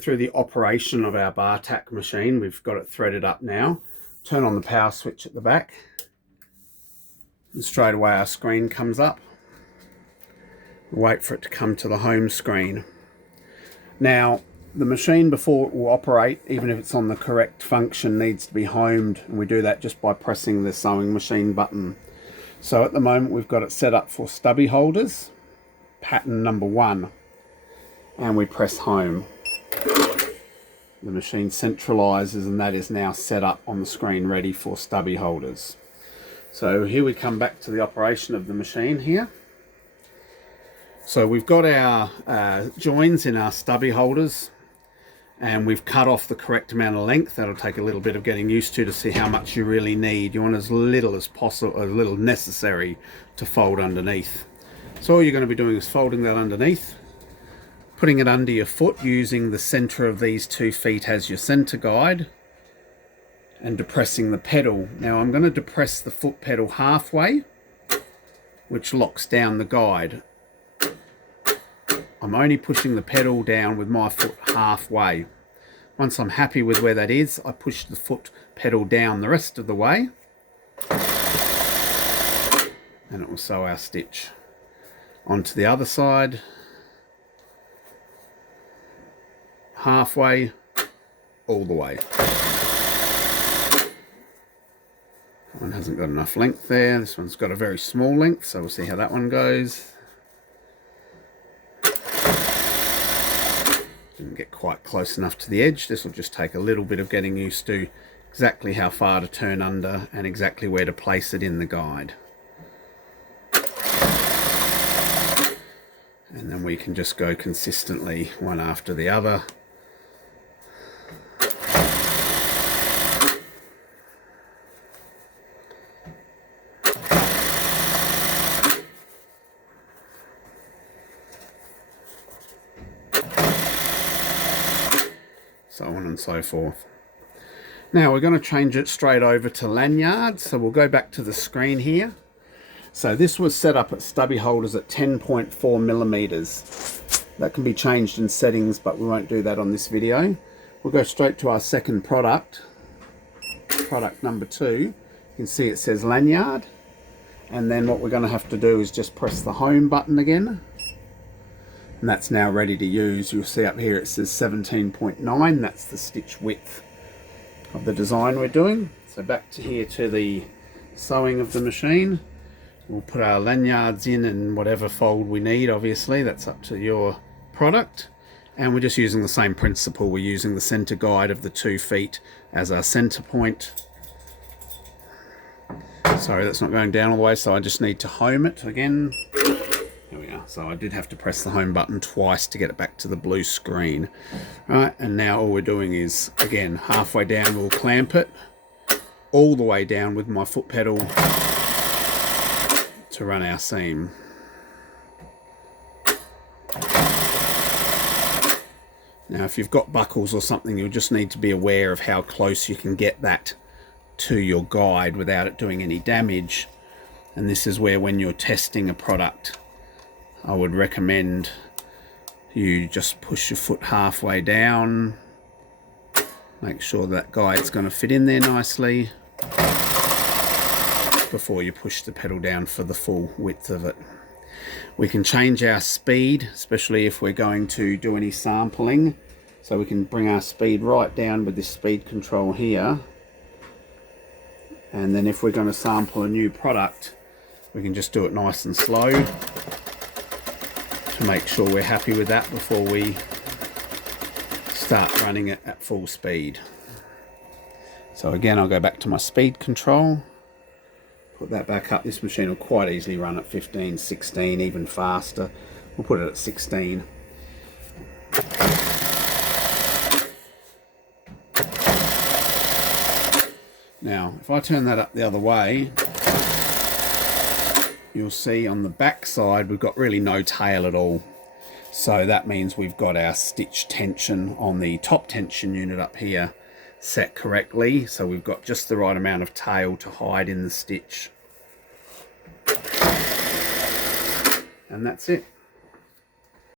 Through the operation of our bar tack machine, we've got it threaded up now. Turn on the power switch at the back, and straight away our screen comes up. Wait for it to come to the home screen. Now, the machine, before it will operate, even if it's on the correct function, needs to be homed, and we do that just by pressing the sewing machine button. So at the moment we've got it set up for stubby holders, pattern number 1, and we press home. The machine centralizes, and that is now set up on the screen ready for stubby holders. So here we come back to the operation of the machine here. So we've got our joins in our stubby holders, and we've cut off the correct amount of length. That'll take a little bit of getting used to see how much you really need. You want as little as possible, as little necessary to fold underneath. So all you're going to be doing is folding that underneath, putting it under your foot using the center of these 2 feet as your center guide, and depressing the pedal. Now I'm going to depress the foot pedal halfway, which locks down the guide. I'm only pushing the pedal down with my foot halfway. Once I'm happy with where that is, I push the foot pedal down the rest of the way, and it will sew our stitch. Onto the other side, halfway, all the way. One hasn't got enough length there. This one's got a very small length, so we'll see how that one goes. Didn't get quite close enough to the edge. This will just take a little bit of getting used to exactly how far to turn under and exactly where to place it in the guide. And then we can just go consistently one after the other. So on and so forth. Now we're going to change it straight over to Lanyard, so we'll go back to the screen here. So this was set up at stubby holders at 10.4 millimeters. That can be changed in settings, but we won't do that on this video. We'll go straight to our second product, product number 2. You can see it says Lanyard, and then what we're going to have to do is just press the home button again. And that's now ready to use. You'll see up here it says 17.9. That's the stitch width of the design we're doing. So back to here to the sewing of the machine. We'll put our lanyards in and whatever fold we need, obviously. That's up to your product. And we're just using the same principle. We're using the center guide of the 2 feet as our center point. Sorry, that's not going down all the way, so I just need to home it again. There we are. So I did have to press the home button twice to get it back to the blue screen. Right, and now all we're doing is, again, halfway down we'll clamp it, all the way down with my foot pedal to run our seam. Now if you've got buckles or something, you'll just need to be aware of how close you can get that to your guide without it doing any damage. And this is where, when you're testing a product, I would recommend you just push your foot halfway down, make sure that guide's going to fit in there nicely before you push the pedal down for the full width of it. We can change our speed, especially if we're going to do any sampling, so we can bring our speed right down with this speed control here. And then if we're going to sample a new product, we can just do it nice and slow to make sure we're happy with that before we start running it at full speed. So again, I'll go back to my speed control, put that back up. This machine will quite easily run at 15, 16, even faster. We'll put it at 16. Now, if I turn that up the other way, you'll see on the back side we've got really no tail at all. So that means we've got our stitch tension on the top tension unit up here set correctly. So we've got just the right amount of tail to hide in the stitch. And that's it.